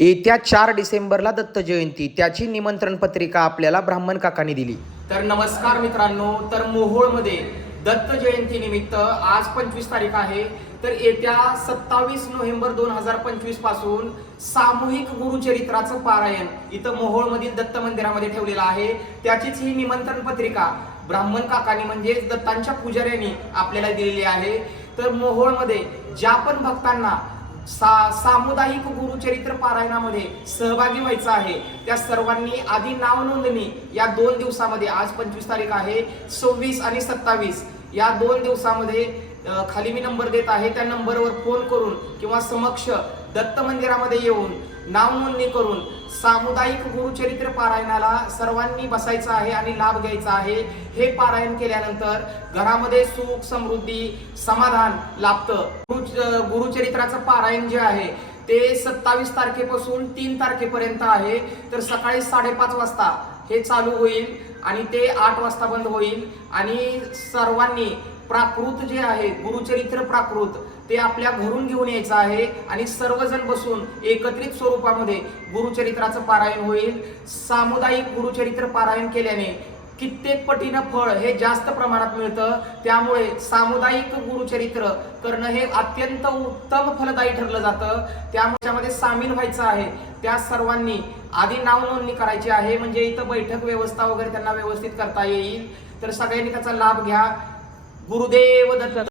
येत्या 4 डिसेंबरला दत्त जयंती, त्याची निमंत्रण पत्रिका आपल्याला ब्राह्मण काकांनी दिली. तर नमस्कार मित्रांनो, तर मोहोळमध्ये दत्त जयंती निमित्त आज 25 तारीख आहे. तर येत्या 27 नोव्हेंबर 2025 पासून सामूहिक गुरुचरित्राचं पारायण इथं मोहोळमधील दत्त मंदिरामध्ये ठेवलेलं आहे. त्याचीच ही निमंत्रण पत्रिका ब्राह्मण काकांनी म्हणजेच दत्तांच्या पुजाऱ्यांनी आपल्याला दिलेली आहे. तर मोहोळमध्ये ज्या पण भक्तांना सामुदायिक गुरुचरित्र पारायणामध्ये सहभागी व्हायचं आहे त्या सर्वांनी आधी नाव नोंदणी या 2 दिवसामध्ये, आज 25 तारीख आहे, 26 आणि 27 या 2 दिवसामध्ये खाली मी नंबर देत आहे, त्या नंबरवर फोन करून किंवा समक्ष दत्त मंदिरामध्ये येऊन नाव नोंदणी करून सामुदायिक गुरुचरित्र पारायणाला सर्वांनी बसायचं आहे आणि लाभ घ्यायचा आहे. हे पारायण केल्यानंतर घरामध्ये सुख समृद्धी समाधान लाभतं. गुरुचरित्राचं पारायण जे आहे ते 27 तारखेपासून 3 तारखेपर्यंत आहे. तर सकाळी 5:30 वाजता हे चालू होईल आणि ते 8 वाजता बंद होईल. आणि सर्वांनी प्राकृत जे आहे गुरुचरित्र प्राकृत ते आपल्या घरून घेऊन यायचं आहे आणि सर्वजण बसून एकत्रित स्वरूपामध्ये गुरुचरित्राचं पारायण होईल. सामुदायिक गुरुचरित्र पारायण केल्याने कित्येक पटीनं फळ हे जास्त प्रमाणात मिळतं. त्यामुळे सामुदायिक गुरुचरित्र करणं हे अत्यंत उत्तम फलदायी ठरलं जातं. त्यामध्ये सामील व्हायचं आहे. त्या सर्वांनी आधी नाव नोंदणी करायची आहे, म्हणजे इथं बैठक व्यवस्था वगैरे त्यांना व्यवस्थित करता येईल. तर सगळ्यांनी त्याचा लाभ घ्या. गुरुदेव दत्त.